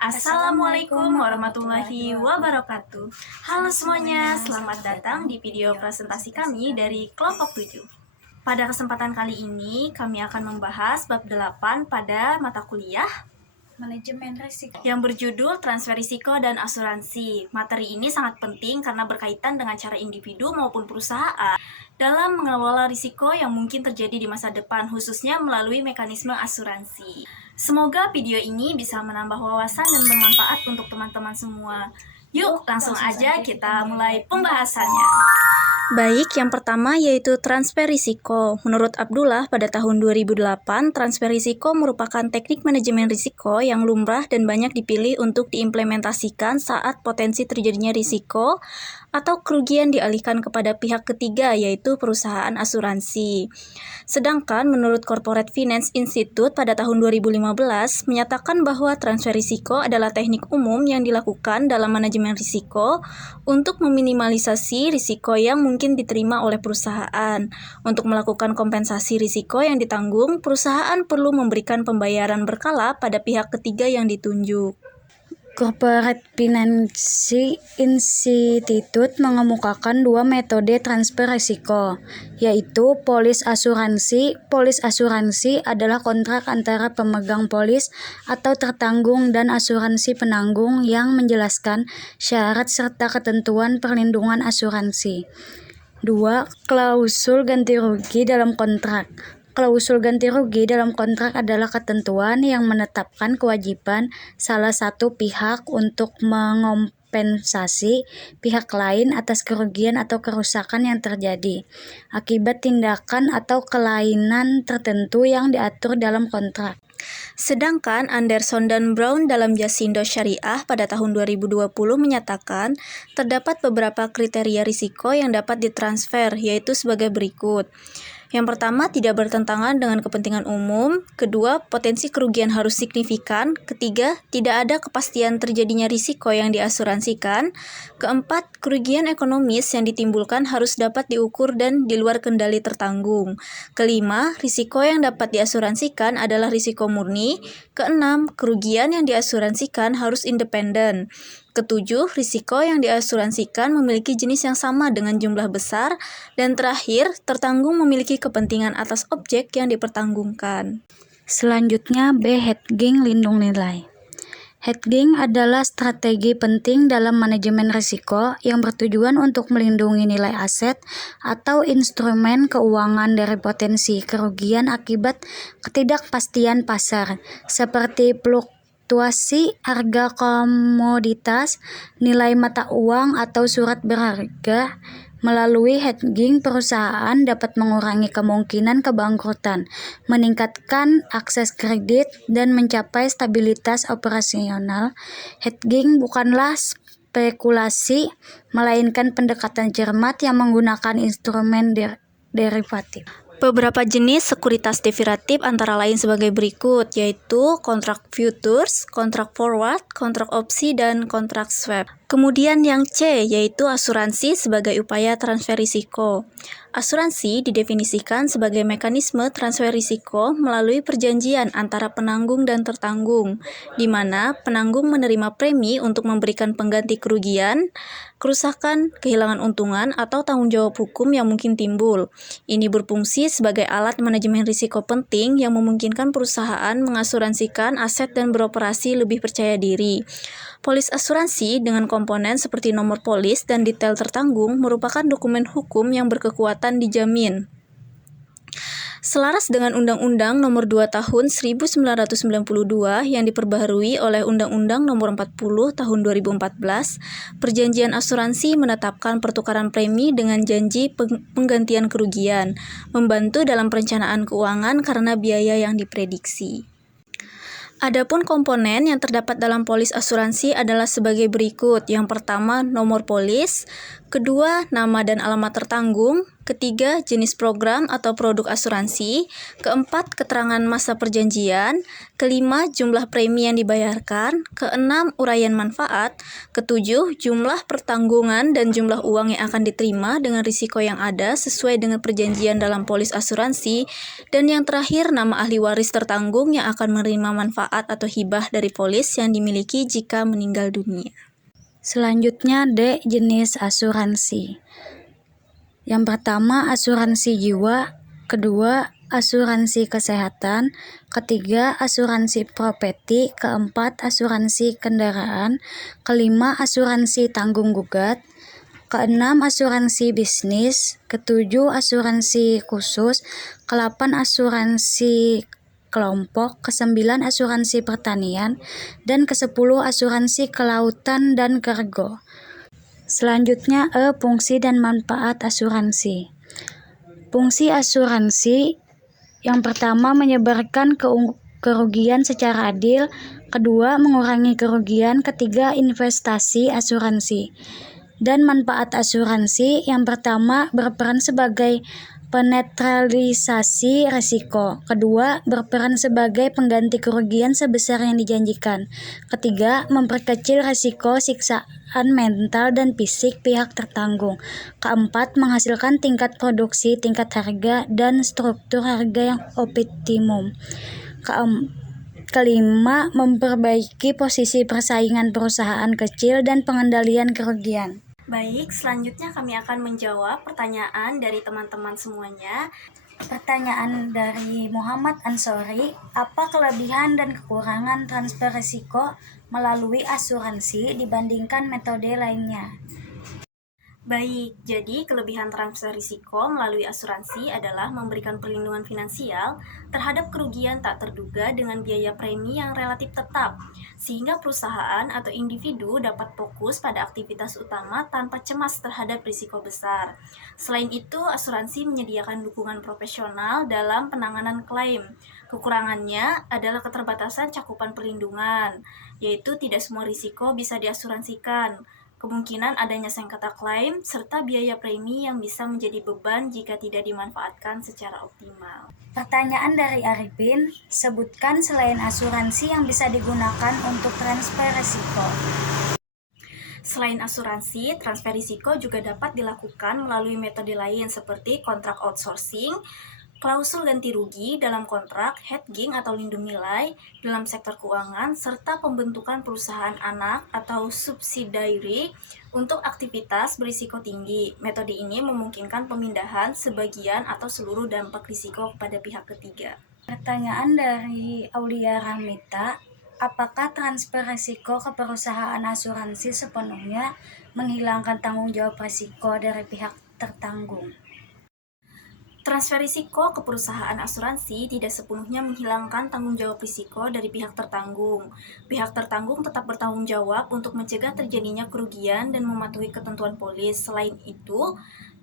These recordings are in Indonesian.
Assalamualaikum warahmatullahi wabarakatuh. Halo semuanya, selamat datang di video presentasi kami dari kelompok 7. Pada kesempatan kali ini, kami akan membahas bab 8 pada mata kuliah Manajemen risiko yang berjudul transfer risiko dan asuransi. Materi ini sangat penting karena berkaitan dengan cara individu maupun perusahaan dalam mengelola risiko yang mungkin terjadi di masa depan, khususnya melalui mekanisme asuransi. Semoga video ini bisa menambah wawasan dan bermanfaat untuk teman-teman semua. Yuk, langsung aja kita mulai pembahasannya. Baik, yang pertama yaitu transfer risiko. Menurut Abdullah, pada tahun 2008, transfer risiko merupakan teknik manajemen risiko yang lumrah dan banyak dipilih untuk diimplementasikan saat potensi terjadinya risiko atau kerugian dialihkan kepada pihak ketiga, yaitu perusahaan asuransi. Sedangkan menurut Corporate Finance Institute pada tahun 2015 menyatakan bahwa transfer risiko adalah teknik umum yang dilakukan dalam manajemen risiko untuk meminimalisasi risiko yang mungkin diterima oleh perusahaan. Untuk melakukan kompensasi risiko yang ditanggung, perusahaan perlu memberikan pembayaran berkala pada pihak ketiga yang ditunjuk. Corporate Finance Institute mengemukakan dua metode transfer risiko, yaitu polis asuransi. Polis asuransi adalah kontrak antara pemegang polis atau tertanggung dan asuransi penanggung yang menjelaskan syarat serta ketentuan perlindungan asuransi. 2. Klausul ganti rugi dalam kontrak. Klausul ganti rugi dalam kontrak adalah ketentuan yang menetapkan kewajiban salah satu pihak untuk mengompensasi pihak lain atas kerugian atau kerusakan yang terjadi akibat tindakan atau kelainan tertentu yang diatur dalam kontrak. Sedangkan Anderson dan Brown dalam Jasindo Syariah pada tahun 2020 menyatakan terdapat beberapa kriteria risiko yang dapat ditransfer, yaitu sebagai berikut. Yang pertama, tidak bertentangan dengan kepentingan umum. Kedua, potensi kerugian harus signifikan. Ketiga, tidak ada kepastian terjadinya risiko yang diasuransikan. Keempat, kerugian ekonomis yang ditimbulkan harus dapat diukur dan di luar kendali tertanggung. Kelima, risiko yang dapat diasuransikan adalah risiko murni. Keenam, kerugian yang diasuransikan harus independen. Ketujuh, risiko yang diasuransikan memiliki jenis yang sama dengan jumlah besar. Dan terakhir, tertanggung memiliki kepentingan atas objek yang dipertanggungkan. Selanjutnya, B. Hedging lindung nilai. Hedging adalah strategi penting dalam manajemen risiko yang bertujuan untuk melindungi nilai aset atau instrumen keuangan dari potensi kerugian akibat ketidakpastian pasar, seperti fluktuasi harga komoditas, nilai mata uang, atau surat berharga. Melalui hedging, perusahaan dapat mengurangi kemungkinan kebangkrutan, meningkatkan akses kredit, dan mencapai stabilitas operasional. Hedging bukanlah spekulasi, melainkan pendekatan cermat yang menggunakan instrumen derivatif. Beberapa jenis sekuritas derivatif antara lain sebagai berikut, yaitu kontrak futures, kontrak forward, kontrak opsi, dan kontrak swap. Kemudian yang C, yaitu asuransi sebagai upaya transfer risiko. Asuransi didefinisikan sebagai mekanisme transfer risiko melalui perjanjian antara penanggung dan tertanggung, di mana penanggung menerima premi untuk memberikan pengganti kerugian, kerusakan, kehilangan untungan, atau tanggung jawab hukum yang mungkin timbul. Ini berfungsi sebagai alat manajemen risiko penting yang memungkinkan perusahaan mengasuransikan aset dan beroperasi lebih percaya diri. Polis asuransi dengan komponen seperti nomor polis dan detail tertanggung merupakan dokumen hukum yang berkekuatan dijamin. Selaras dengan Undang-Undang Nomor 2 Tahun 1992 yang diperbaharui oleh Undang-Undang Nomor 40 Tahun 2014, perjanjian asuransi menetapkan pertukaran premi dengan janji penggantian kerugian, membantu dalam perencanaan keuangan karena biaya yang diprediksi. Adapun komponen yang terdapat dalam polis asuransi adalah sebagai berikut. Yang pertama, nomor polis. Kedua, nama dan alamat tertanggung. Ketiga, jenis program atau produk asuransi. Keempat, keterangan masa perjanjian. Kelima, jumlah premi yang dibayarkan. Keenam, uraian manfaat. Ketujuh, jumlah pertanggungan dan jumlah uang yang akan diterima dengan risiko yang ada sesuai dengan perjanjian dalam polis asuransi. Dan yang terakhir, nama ahli waris tertanggung yang akan menerima manfaat atau hibah dari polis yang dimiliki jika meninggal dunia. Selanjutnya D. Jenis asuransi. Yang pertama asuransi jiwa, kedua asuransi kesehatan, ketiga asuransi properti, keempat asuransi kendaraan, kelima asuransi tanggung gugat, keenam asuransi bisnis, ketujuh asuransi khusus, kelapan asuransi kelompok, kesembilan asuransi pertanian, dan kesepuluh asuransi kelautan dan kargo. Selanjutnya fungsi dan manfaat asuransi. Fungsi asuransi yang pertama menyebarkan kerugian secara adil, kedua mengurangi kerugian, ketiga investasi asuransi. Dan manfaat asuransi yang pertama berperan sebagai penetralisasi risiko, kedua berperan sebagai pengganti kerugian sebesar yang dijanjikan, ketiga memperkecil risiko siksaan mental dan fisik pihak tertanggung, keempat menghasilkan tingkat produksi, tingkat harga, dan struktur harga yang optimum, kelima memperbaiki posisi persaingan perusahaan kecil dan pengendalian kerugian. Baik, selanjutnya kami akan menjawab pertanyaan dari teman-teman semuanya. Pertanyaan dari Muhammad Ansori, apa kelebihan dan kekurangan transfer risiko melalui asuransi dibandingkan metode lainnya? Baik, jadi kelebihan transfer risiko melalui asuransi adalah memberikan perlindungan finansial terhadap kerugian tak terduga dengan biaya premi yang relatif tetap, sehingga perusahaan atau individu dapat fokus pada aktivitas utama tanpa cemas terhadap risiko besar. Selain itu, asuransi menyediakan dukungan profesional dalam penanganan klaim. Kekurangannya adalah keterbatasan cakupan perlindungan, yaitu tidak semua risiko bisa diasuransikan. Kemungkinan adanya sengketa klaim, serta biaya premi yang bisa menjadi beban jika tidak dimanfaatkan secara optimal. Pertanyaan dari Arifin, sebutkan selain asuransi yang bisa digunakan untuk transfer risiko. Selain asuransi, transfer risiko juga dapat dilakukan melalui metode lain seperti kontrak outsourcing, klausul ganti rugi dalam kontrak, hedging atau lindung nilai dalam sektor keuangan, serta pembentukan perusahaan anak atau subsidiary untuk aktivitas berisiko tinggi. Metode ini memungkinkan pemindahan sebagian atau seluruh dampak risiko kepada pihak ketiga. Pertanyaan dari Aulia Ramita, apakah transfer risiko ke perusahaan asuransi sepenuhnya menghilangkan tanggung jawab risiko dari pihak tertanggung? Transfer risiko ke perusahaan asuransi tidak sepenuhnya menghilangkan tanggung jawab risiko dari pihak tertanggung. Pihak tertanggung tetap bertanggung jawab untuk mencegah terjadinya kerugian dan mematuhi ketentuan polis. Selain itu,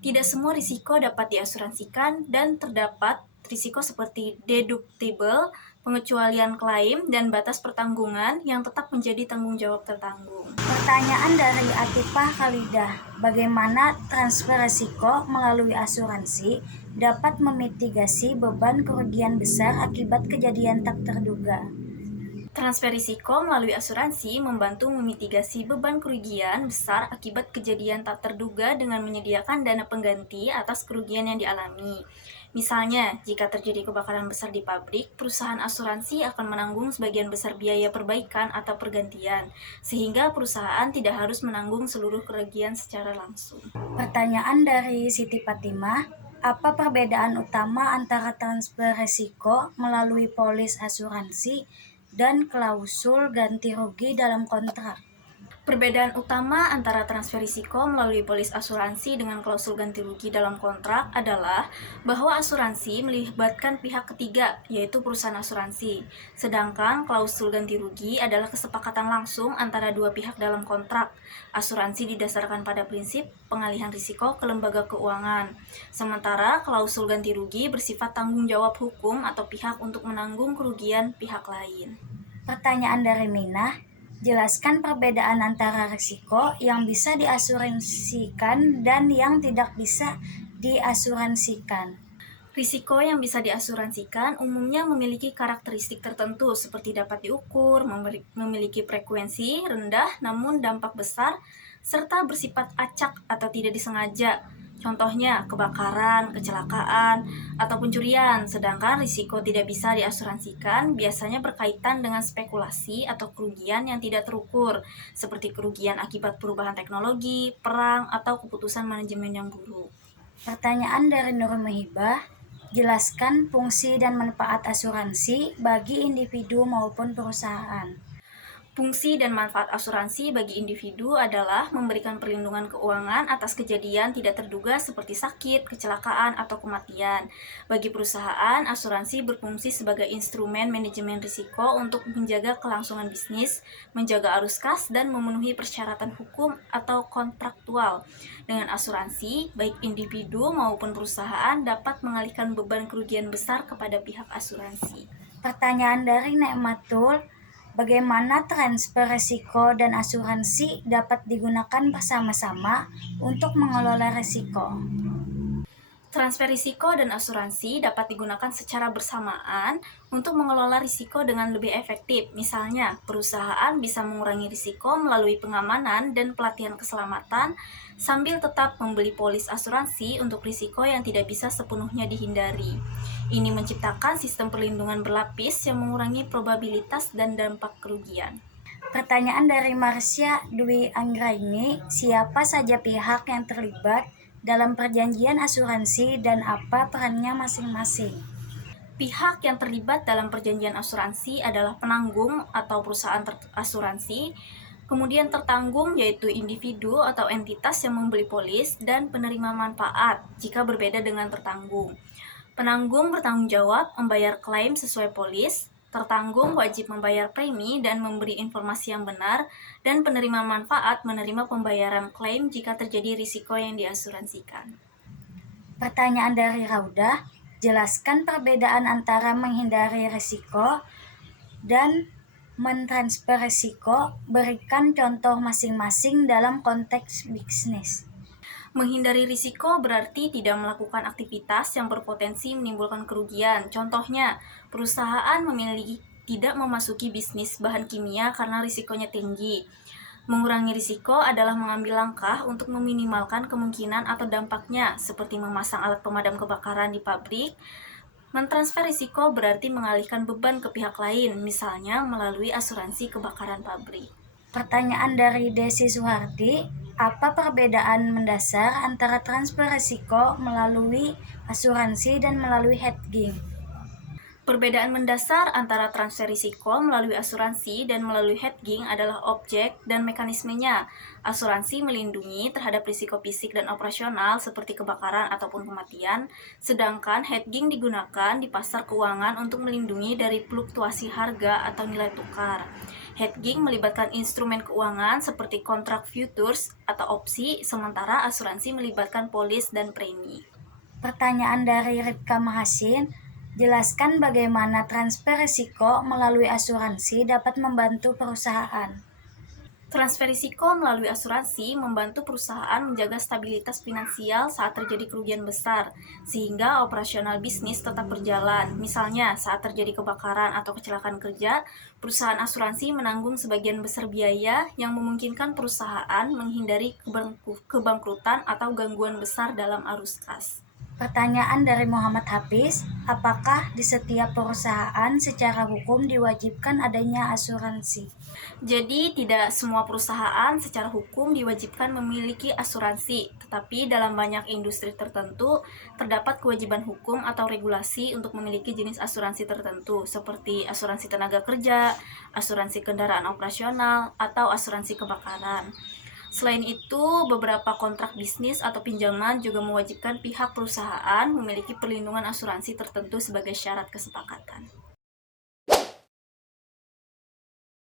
tidak semua risiko dapat diasuransikan dan terdapat risiko seperti deductible, pengecualian klaim, dan batas pertanggungan yang tetap menjadi tanggung jawab tertanggung. Pertanyaan dari Atifah Khalidah, bagaimana transfer risiko melalui asuransi dapat memitigasi beban kerugian besar akibat kejadian tak terduga? Transfer risiko melalui asuransi membantu memitigasi beban kerugian besar akibat kejadian tak terduga dengan menyediakan dana pengganti atas kerugian yang dialami. Misalnya, jika terjadi kebakaran besar di pabrik, perusahaan asuransi akan menanggung sebagian besar biaya perbaikan atau pergantian, sehingga perusahaan tidak harus menanggung seluruh kerugian secara langsung. Pertanyaan dari Siti Fatimah, apa perbedaan utama antara transfer risiko melalui polis asuransi dan klausul ganti rugi dalam kontrak? Perbedaan utama antara transfer risiko melalui polis asuransi dengan klausul ganti rugi dalam kontrak adalah bahwa asuransi melibatkan pihak ketiga, yaitu perusahaan asuransi. Sedangkan klausul ganti rugi adalah kesepakatan langsung antara dua pihak dalam kontrak. Asuransi didasarkan pada prinsip pengalihan risiko ke lembaga keuangan. Sementara klausul ganti rugi bersifat tanggung jawab hukum atau pihak untuk menanggung kerugian pihak lain. Pertanyaan dari Minah, jelaskan perbedaan antara risiko yang bisa diasuransikan dan yang tidak bisa diasuransikan? Risiko yang bisa diasuransikan umumnya memiliki karakteristik tertentu seperti dapat diukur, memiliki frekuensi rendah namun dampak besar, serta bersifat acak atau tidak disengaja. Contohnya kebakaran, kecelakaan, atau pencurian. Sedangkan risiko tidak bisa diasuransikan biasanya berkaitan dengan spekulasi atau kerugian yang tidak terukur, seperti kerugian akibat perubahan teknologi, perang, atau keputusan manajemen yang buruk. Pertanyaan dari Nur Muhibah, jelaskan fungsi dan manfaat asuransi bagi individu maupun perusahaan. Fungsi dan manfaat asuransi bagi individu adalah memberikan perlindungan keuangan atas kejadian tidak terduga seperti sakit, kecelakaan, atau kematian. Bagi perusahaan, asuransi berfungsi sebagai instrumen manajemen risiko untuk menjaga kelangsungan bisnis, menjaga arus kas, dan memenuhi persyaratan hukum atau kontraktual. Dengan asuransi, baik individu maupun perusahaan dapat mengalihkan beban kerugian besar kepada pihak asuransi. Pertanyaan dari Nekmatul, bagaimana transfer risiko dan asuransi dapat digunakan bersama-sama untuk mengelola risiko? Transfer risiko dan asuransi dapat digunakan secara bersamaan untuk mengelola risiko dengan lebih efektif. Misalnya, perusahaan bisa mengurangi risiko melalui pengamanan dan pelatihan keselamatan sambil tetap membeli polis asuransi untuk risiko yang tidak bisa sepenuhnya dihindari. Ini menciptakan sistem perlindungan berlapis yang mengurangi probabilitas dan dampak kerugian. Pertanyaan dari Marsha Dwi Anggraini, siapa saja pihak yang terlibat dalam perjanjian asuransi dan apa perannya masing-masing? Pihak yang terlibat dalam perjanjian asuransi adalah penanggung atau perusahaan asuransi, kemudian tertanggung yaitu individu atau entitas yang membeli polis, dan penerima manfaat jika berbeda dengan tertanggung. Penanggung bertanggung jawab membayar klaim sesuai polis, tertanggung wajib membayar premi dan memberi informasi yang benar, dan penerima manfaat menerima pembayaran klaim jika terjadi risiko yang diasuransikan. Pertanyaan dari Raudah, jelaskan perbedaan antara menghindari risiko dan mentransfer risiko, berikan contoh masing-masing dalam konteks bisnis. Menghindari risiko berarti tidak melakukan aktivitas yang berpotensi menimbulkan kerugian. Contohnya, perusahaan memilih tidak memasuki bisnis bahan kimia karena risikonya tinggi. Mengurangi risiko adalah mengambil langkah untuk meminimalkan kemungkinan atau dampaknya, seperti memasang alat pemadam kebakaran di pabrik. Mentransfer risiko berarti mengalihkan beban ke pihak lain, misalnya melalui asuransi kebakaran pabrik. Pertanyaan dari Desi Suharti, apa perbedaan mendasar antara transfer risiko melalui asuransi dan melalui hedging? Perbedaan mendasar antara transfer risiko melalui asuransi dan melalui hedging adalah objek dan mekanismenya. Asuransi melindungi terhadap risiko fisik dan operasional seperti kebakaran ataupun kematian, sedangkan hedging digunakan di pasar keuangan untuk melindungi dari fluktuasi harga atau nilai tukar. Hedging melibatkan instrumen keuangan seperti kontrak futures atau opsi, sementara asuransi melibatkan polis dan premi. Pertanyaan dari Ripka Mahasin, jelaskan bagaimana transfer risiko melalui asuransi dapat membantu perusahaan. Transfer risiko melalui asuransi membantu perusahaan menjaga stabilitas finansial saat terjadi kerugian besar, sehingga operasional bisnis tetap berjalan. Misalnya, saat terjadi kebakaran atau kecelakaan kerja, perusahaan asuransi menanggung sebagian besar biaya yang memungkinkan perusahaan menghindari kebangkrutan atau gangguan besar dalam arus kas. Pertanyaan dari Muhammad Hafiz, apakah di setiap perusahaan secara hukum diwajibkan adanya asuransi? Jadi, tidak semua perusahaan secara hukum diwajibkan memiliki asuransi, tetapi dalam banyak industri tertentu terdapat kewajiban hukum atau regulasi untuk memiliki jenis asuransi tertentu, seperti asuransi tenaga kerja, asuransi kendaraan operasional, atau asuransi kebakaran. Selain itu, beberapa kontrak bisnis atau pinjaman juga mewajibkan pihak perusahaan memiliki perlindungan asuransi tertentu sebagai syarat kesepakatan.